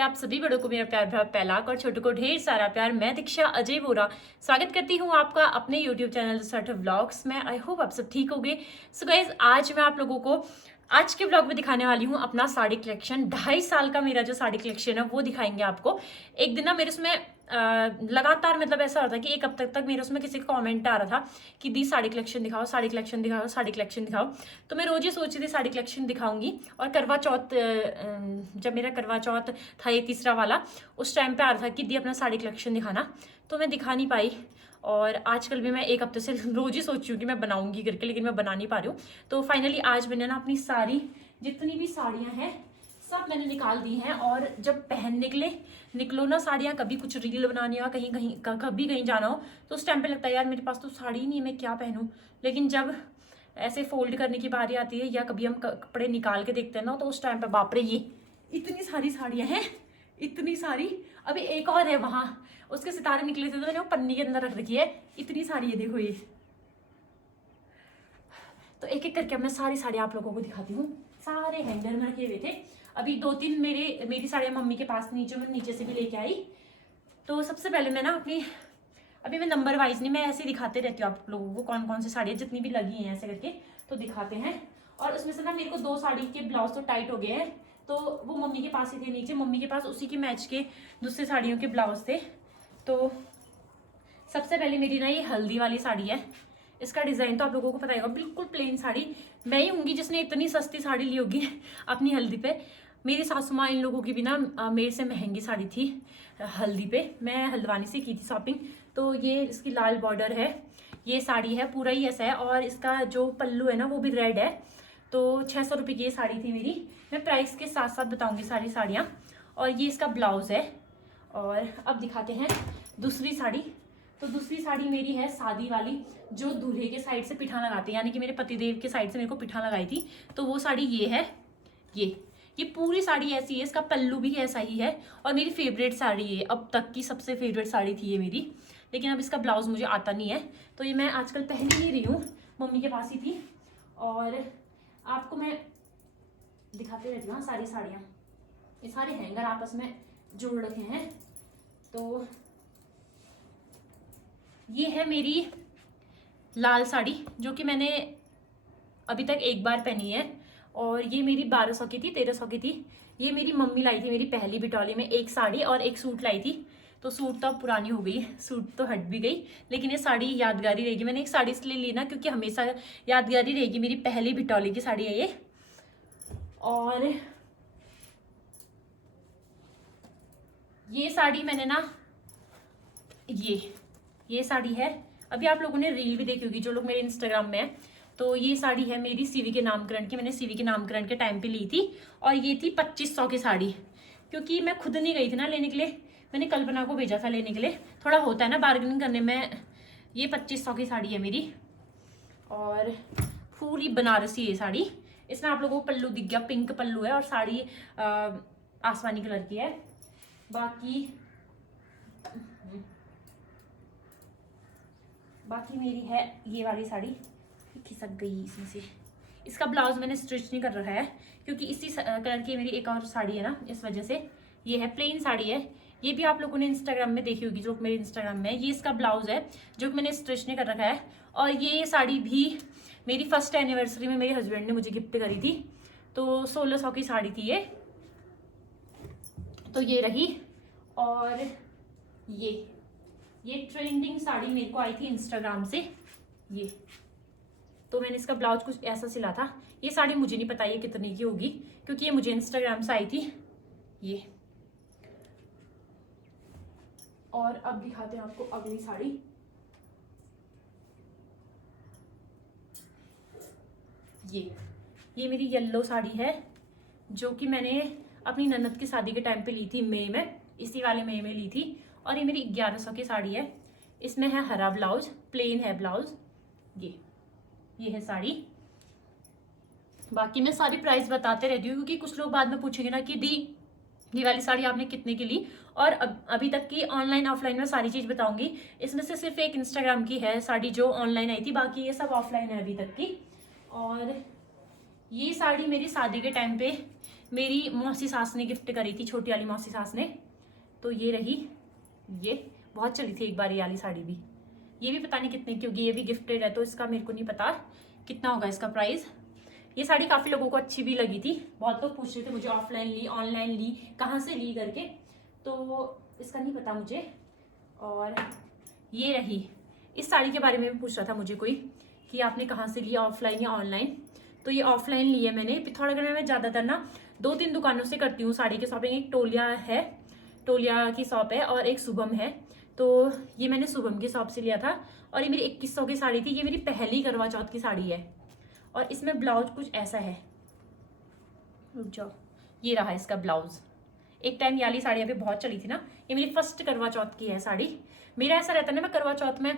है आप सभी बड़ों को मेरा प्यार भरा पहलाक और छोटों को ढेर सारा प्यार। मैं दीक्षा अजय वोरा स्वागत करती हूँ आपका अपने YouTube चैनल स्टार्ट व्लॉग्स में। आई होप आप सब ठीक होंगे। सो गाइज, आज मैं आप लोगों को आज के ब्लॉग में दिखाने वाली हूँ अपना साड़ी कलेक्शन। 2.5 साल का मेरा जो साड़ी कलेक्शन है वो दिखाएंगे आपको। एक दिन ना मेरे उसमें लगातार मतलब ऐसा होता है कि एक हफ्ते तक मेरे उसमें किसी का कमेंट आ रहा था कि दी साड़ी कलेक्शन दिखाओ, साड़ी कलेक्शन दिखाओ, साड़ी कलेक्शन दिखाओ। तो मैं रोज ही सोच रही थी साड़ी कलेक्शन दिखाऊंगी। और करवा चौथ, जब मेरा करवा चौथ था ये तीसरा वाला, उस टाइम पे आ रहा था कि दी अपना साड़ी कलेक्शन दिखाना, तो मैं दिखा नहीं पाई। और आजकल भी मैं एक हफ्ते से रोज ही सोच रही हूँ कि मैं बनाऊंगी करके, लेकिन मैं बना नहीं पा रही हूँ। तो फाइनली आज मैंने ना अपनी सारी जितनी भी साड़ियाँ हैं सब मैंने निकाल दी हैं। और जब पहन निकलो ना साड़ियाँ, कभी कुछ रील बनानी हो, कहीं कहीं कभी कहीं जाना हो, तो उस टाइम पे लगता है यार मेरे पास तो साड़ी ही नहीं है, मैं क्या पहनूं। लेकिन जब ऐसे फोल्ड करने की बारी आती है या कभी हम कपड़े निकाल के देखते हैं ना, तो उस टाइम पे बाप रे, ये इतनी सारी साड़ियाँ हैं, इतनी सारी। अभी एक और है वहां, उसके सितारे निकले थे तो मैंने वो पन्नी के अंदर रख रखी है। इतनी सारी है, देखो ये। तो एक एक करके अब मैं सारी साड़ियाँ आप लोगों को दिखाती हूँ। सारे हैंगर में रखे हुए थे। अभी 2-3 मेरी साड़ियाँ मम्मी के पास नीचे से भी लेके आई। तो सबसे पहले मैं ना अभी मैं नंबर वाइज नहीं, मैं ऐसे दिखाते रहती हूँ आप लोगों को कौन कौन सी साड़ियाँ जितनी भी लगी हैं ऐसे करके, तो दिखाते हैं। और उसमें से ना मेरे को 2 साड़ी के ब्लाउज तो टाइट हो गए हैं, तो वो मम्मी के पास ही थे नीचे। मम्मी के पास उसी के मैच के दूसरे साड़ियों के ब्लाउज थे। तो सबसे पहले मेरी ना ये हल्दी वाली साड़ी है। इसका डिजाइन तो आप लोगों को पता होगा, बिल्कुल प्लेन साड़ी। मैं ही होंगी जिसने इतनी सस्ती साड़ी ली होगी अपनी हल्दी पे। मेरी सासू माँ इन लोगों की भी ना मेरे से महंगी साड़ी थी हल्दी पे। मैं हल्द्वानी से की थी शॉपिंग। तो ये इसकी लाल बॉर्डर है, ये साड़ी है पूरा ही ऐसा है। और इसका जो पल्लू है ना वो भी रेड है। तो 600 रुपये की ये साड़ी थी मेरी। मैं प्राइस के साथ साथ बताऊंगी सारी साड़ियाँ। और ये इसका ब्लाउज है। और अब दिखाते हैं दूसरी साड़ी। तो दूसरी साड़ी मेरी है शादी वाली, जो दूल्हे के साइड से पिठा लगाते हैं, यानी कि मेरे पतिदेव के साइड से मेरे को पिठा लगाई थी। तो वो साड़ी ये है। ये पूरी साड़ी ऐसी है, इसका पल्लू भी ऐसा ही है। और मेरी फेवरेट साड़ी है, अब तक की सबसे फेवरेट साड़ी थी ये मेरी। लेकिन अब इसका ब्लाउज मुझे आता नहीं है, तो ये मैं आजकल पहन ही नहीं रही हूँ, मम्मी के पास ही थी। और आपको मैं दिखाते रहती हूँ सारी साड़ियाँ। ये सारे हैंगर आपस में जोड़ रखे हैं। तो ये है मेरी लाल साड़ी, जो कि मैंने अभी तक एक बार पहनी है। और ये मेरी 1200 की थी, 1300 की थी। ये मेरी मम्मी लाई थी मेरी पहली बिटौली में, एक साड़ी और एक सूट लाई थी। तो सूट तो अब पुरानी हो गई, सूट तो हट भी गई, लेकिन ये साड़ी यादगारी रहेगी। मैंने एक साड़ी इसलिए ली ना क्योंकि हमेशा यादगारी रहेगी। मेरी पहली बिटौली की साड़ी है ये। और ये साड़ी मैंने ना ये साड़ी है, अभी आप लोगों ने रील भी देखी होगी जो लोग मेरे इंस्टाग्राम में है। तो ये साड़ी है मेरी सीवी के नामकरण की, मैंने सीवी के नामकरण के टाइम पे ली थी। और ये थी 2500 की साड़ी, क्योंकि मैं खुद नहीं गई थी ना लेने के लिए, मैंने कल्पना को भेजा था लेने के लिए। थोड़ा होता है ना बार्गेनिंग करने में। ये 2500 की साड़ी है मेरी। और पूरी बनारसी है साड़ी। इसमें आप लोगों को पल्लू दिख गया, पिंक पल्लू है। और साड़ी आसमानी कलर की है। बाकी मेरी है ये वाली साड़ी, खिसक गई इसमें से। इसका ब्लाउज मैंने स्टिच नहीं कर रखा है, क्योंकि इसी कलर की मेरी एक और साड़ी है ना, इस वजह से। ये है प्लेन साड़ी है, ये भी आप लोगों ने इंस्टाग्राम में देखी होगी जो मेरे इंस्टाग्राम में है। ये इसका ब्लाउज है जो मैंने स्टिच नहीं कर रखा है। और ये साड़ी भी मेरी फर्स्ट एनिवर्सरी में मेरे हस्बैंड ने मुझे गिफ्ट करी थी। तो 1600 की साड़ी थी ये। तो ये रही। और ये ट्रेंडिंग साड़ी मेरे को आई थी इंस्टाग्राम से। ये तो मैंने इसका ब्लाउज कुछ ऐसा सिला था। ये साड़ी मुझे नहीं पता ये कितने की होगी, क्योंकि ये मुझे इंस्टाग्राम से आई थी ये। और अब दिखाते हैं आपको अगली साड़ी। ये मेरी येलो साड़ी है, जो कि मैंने अपनी ननद की शादी के टाइम पे ली थी, मई में, इसी वाले मई में ली थी। और ये मेरी 1100 की साड़ी है। इसमें है हरा ब्लाउज, प्लेन है ब्लाउज। ये है साड़ी। बाकी मैं सारी प्राइस बताते रहती हूँ, क्योंकि कुछ लोग बाद में पूछेंगे ना कि दी ये वाली साड़ी आपने कितने की ली। और अभी तक की ऑनलाइन ऑफलाइन में सारी चीज बताऊंगी। इसमें से सिर्फ एक इंस्टाग्राम की है साड़ी जो ऑनलाइन आई थी, बाकी ये सब ऑफलाइन है अभी तक की। और ये साड़ी मेरी शादी के टाइम पे मेरी मौसी सास ने गिफ्ट करी थी, छोटी वाली मौसी सास ने। तो ये रही, ये बहुत चली थी एक बार ये वाली साड़ी भी। ये भी पता नहीं कितने, क्योंकि ये भी गिफ्टेड है तो इसका मेरे को नहीं पता कितना होगा इसका प्राइस। ये साड़ी काफ़ी लोगों को अच्छी भी लगी थी, बहुत लोग पूछ रहे थे मुझे ऑफलाइन ली, ऑनलाइन ली, कहाँ से ली करके, तो इसका नहीं पता मुझे। और ये रही, इस साड़ी के बारे में भी पूछ रहा था मुझे कोई कि आपने कहाँ से लिया, ऑफलाइन या ऑनलाइन। तो ये ऑफलाइन ली है मैंने। पिथौरागढ़ में मैं ज़्यादातर ना 2-3 दुकानों से करती हूँ साड़ी की शॉपिंग। एक टोलिया है, टोलिया की शॉप है, और एक शुभम है। तो ये मैंने शुभम की शॉप से लिया था, और ये मेरी 2100 की साड़ी थी। ये मेरी पहली करवा चौथ की साड़ी है, और इसमें ब्लाउज कुछ ऐसा है, रुक जाओ, ये रहा इसका ब्लाउज। एक टाइम ये वाली साड़ियाँ भी बहुत चली थी ना। ये मेरी फर्स्ट करवा चौथ की है साड़ी। मेरा ऐसा रहता है ना, मैं करवा चौथ में,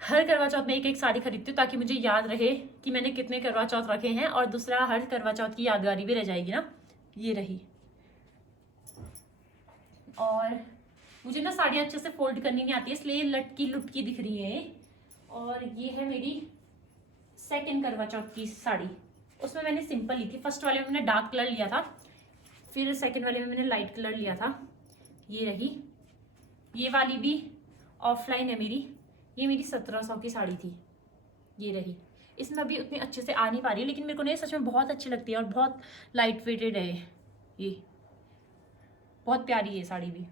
हर करवा चौथ में एक एक साड़ी खरीदती हूँ, ताकि मुझे याद रहे कि मैंने कितने करवा चौथ रखे हैं, और दूसरा हर करवा चौथ की यादगारी भी रह जाएगी ना। ये रही। और मुझे ना साड़ियाँ अच्छे से फोल्ड करनी नहीं आती है, इसलिए लटकी लुटकी दिख रही है। और ये है मेरी सेकंड करवा चौथ की साड़ी। उसमें मैंने सिंपल ली थी। फर्स्ट वाले में मैंने डार्क कलर लिया था, फिर सेकंड वाले में मैंने लाइट कलर लिया था। ये रही। ये वाली भी ऑफलाइन है मेरी। ये मेरी 1700 की साड़ी थी। ये रही। इसमें अभी उतनी अच्छे से आ नहीं पा रही है, लेकिन मेरे को नहीं, सच में बहुत अच्छी लगती है, और बहुत लाइट वेटेड है ये, बहुत प्यारी है साड़ी भी।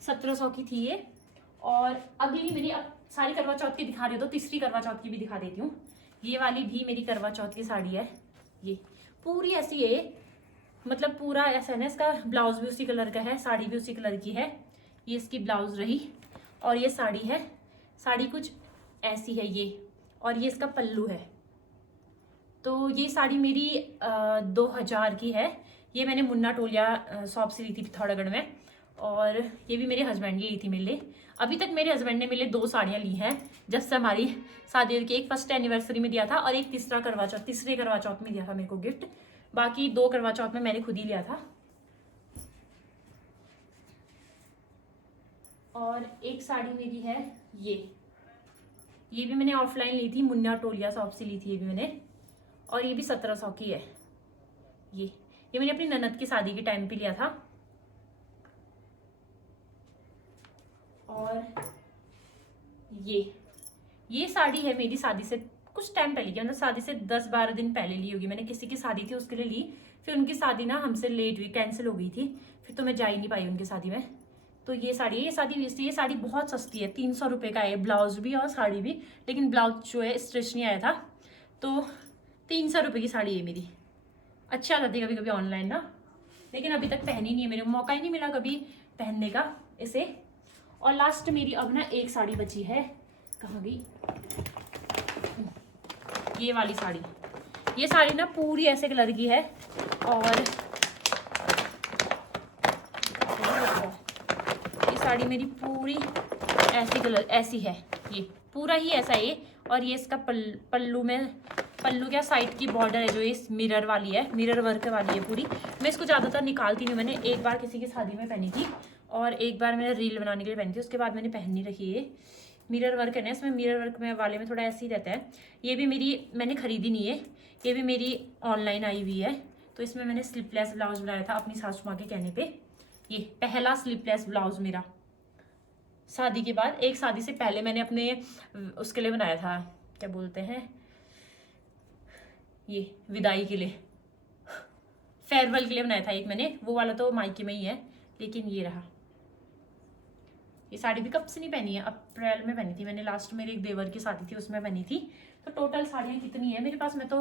1700 की थी ये। और अगली मेरी, अब सारी करवा चौथ की दिखा रही हो तो तीसरी करवा चौथ की भी दिखा देती हूँ। ये वाली भी मेरी करवा चौथ की साड़ी है। ये पूरी ऐसी है, मतलब पूरा ऐसा है ना, इसका ब्लाउज भी उसी कलर का है, साड़ी भी उसी कलर की है। ये इसकी ब्लाउज रही, और ये साड़ी है। साड़ी कुछ ऐसी है ये, और ये इसका पल्लू है। तो ये साड़ी मेरी 2000 की है। ये मैंने मुन्ना टोलिया शॉप से ली थी पिथौरागढ़ में, और ये भी मेरे हस्बैंड ने ली थी मेरे लिए। अभी तक मेरे हस्बैंड ने मेरे लिए 2 साड़ियाँ ली हैं जब से हमारी शादी हुई। एक फर्स्ट एनिवर्सरी में दिया था, और एक तीसरे करवा चौथ में दिया था मेरे को गिफ्ट। बाकी 2 करवा चौथ में मैंने खुद ही लिया था। और एक साड़ी मेरी है ये भी मैंने ऑफलाइन ली थी, मुन्ना टोलिया शॉप से ली थी ये भी मैंने, और ये भी 1700 की है। ये मैंने अपनी ननद की शादी के टाइम पे लिया था। और ये साड़ी है मेरी शादी से कुछ टाइम पहले की, मतलब शादी से 10-12 दिन पहले ली होगी मैंने। किसी की शादी थी उसके लिए ली, फिर उनकी शादी ना हमसे लेट हुई, कैंसिल हो गई थी, फिर तो मैं जा ही नहीं पाई उनकी शादी में। तो ये साड़ी बहुत सस्ती है, 300 रुपये का है, ब्लाउज भी और साड़ी भी। लेकिन ब्लाउज जो है स्टिच नहीं आया था, तो 300 रुपये की साड़ी है मेरी। अच्छा लगती है कभी कभी ऑनलाइन ना, लेकिन अभी तक पहनी नहीं है, मेरे को मौका ही नहीं मिला कभी पहनने का इसे। और लास्ट मेरी अब ना एक साड़ी बची है, कहाँ गई ये वाली साड़ी। ये साड़ी ना पूरी ऐसे कलर की है, और ये साड़ी मेरी पूरी ऐसी है, ये पूरा ही ऐसा है। और ये इसका पल्लू क्या साइड की बॉर्डर है जो इस मिरर वाली है, मिरर वर्क वाली है पूरी। मैं इसको ज़्यादातर निकालती नहीं, मैंने एक बार किसी की शादी में पहनी थी, और एक बार मैंने रील बनाने के लिए पहनी थी, उसके बाद मैंने पहन नहीं रखी है। मिरर वर्क है ना इसमें, मिरर वर्क में वाले में थोड़ा ऐसे ही रहता है। ये भी मैंने खरीदी नहीं है, ये भी मेरी ऑनलाइन आई हुई है। तो इसमें मैंने स्लिपलेस ब्लाउज बनाया था अपनी सासू माँ के कहने पे। ये पहला स्लिपलेस ब्लाउज मेरा शादी के बाद। एक शादी से पहले मैंने अपने उसके लिए बनाया था, क्या बोलते हैं, ये विदाई के लिए, फेयरवेल के लिए बनाया था एक मैंने, वो वाला तो मायके में ही है। लेकिन ये रहा, ये साड़ी भी कब से नहीं पहनी है, अप्रैल में पहनी थी मैंने लास्ट, मेरे एक देवर की शादी थी उसमें पहनी थी। तो टोटल साड़ियाँ कितनी है मेरे पास, मैं तो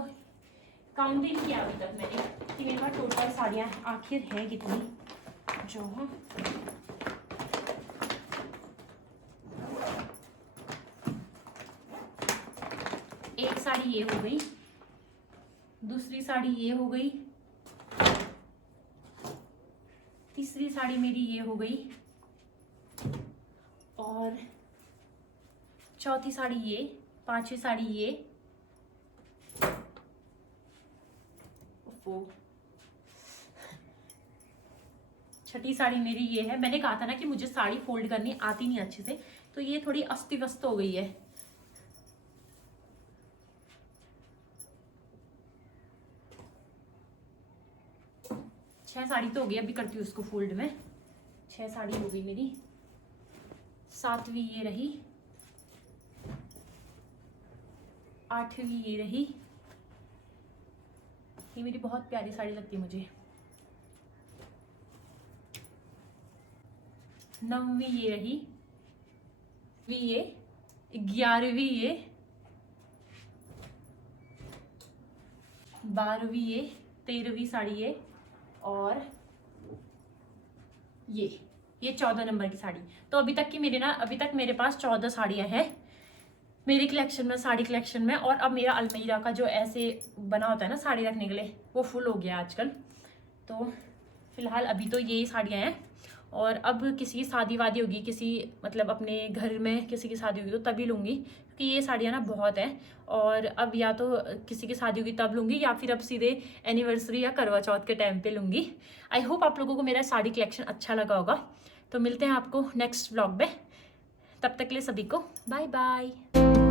काउंट भी नहीं किया अभी तक मैंने कि मेरे पास टोटल साड़ियाँ आखिर है कितनी। जो एक साड़ी ये हो गई, दूसरी साड़ी ये हो गई, तीसरी साड़ी मेरी ये हो गई, और चौथी साड़ी ये, पांचवी साड़ी ये, छठी साड़ी मेरी ये है। मैंने कहा था ना कि मुझे साड़ी फोल्ड करनी आती नहीं अच्छे से, तो ये थोड़ी अस्त व्यस्त हो गई है। 6 साड़ी तो हो गई, अभी करती हूँ उसको फोल्ड में। 6 साड़ी हो गई मेरी। 7वीं ये रही, 8वीं ये रही, ये मेरी बहुत प्यारी साड़ी लगती है मुझे। 9वीं ये रही, ये 11वीं ये, 12वीं ये, 13वीं साड़ी ये, और ये 14 नंबर की साड़ी। तो अभी तक मेरे पास 14 साड़ियाँ हैं मेरी कलेक्शन में, साड़ी कलेक्शन में। और अब मेरा अलमीरा का जो ऐसे बना होता है ना साड़ी रखने के लिए, वो फुल हो गया आजकल। तो फिलहाल अभी तो यही साड़ियाँ हैं, और अब किसी की शादी वादी होगी, किसी मतलब अपने घर में किसी की शादी होगी तो तभी लूँगी, क्योंकि ये साड़ियाँ ना बहुत हैं। और अब या तो किसी की शादी होगी तब लूँगी, या फिर अब सीधे एनिवर्सरी या करवा चौथ के टाइम पे लूँगी। आई होप आप लोगों को मेरा साड़ी कलेक्शन अच्छा लगा होगा। तो मिलते हैं आपको नेक्स्ट व्लॉग में, तब तक के लिए सभी को बाय बाय।